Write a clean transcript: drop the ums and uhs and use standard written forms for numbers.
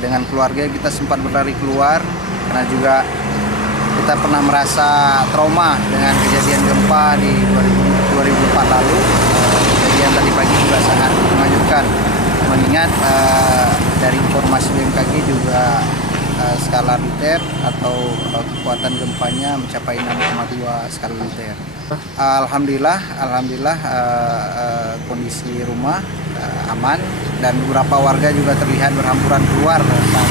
dengan keluarga kita sempat berlari keluar karena juga kita pernah merasa trauma dengan kejadian gempa di 2004 lalu. Kejadian tadi pagi juga sangat mengejutkan, mengingat dari informasi BMKG juga skala Richter atau kekuatan gempanya mencapai 6,2 skala Richter. Alhamdulillah kondisi rumah aman dan beberapa warga juga terlihat berhamburan keluar saat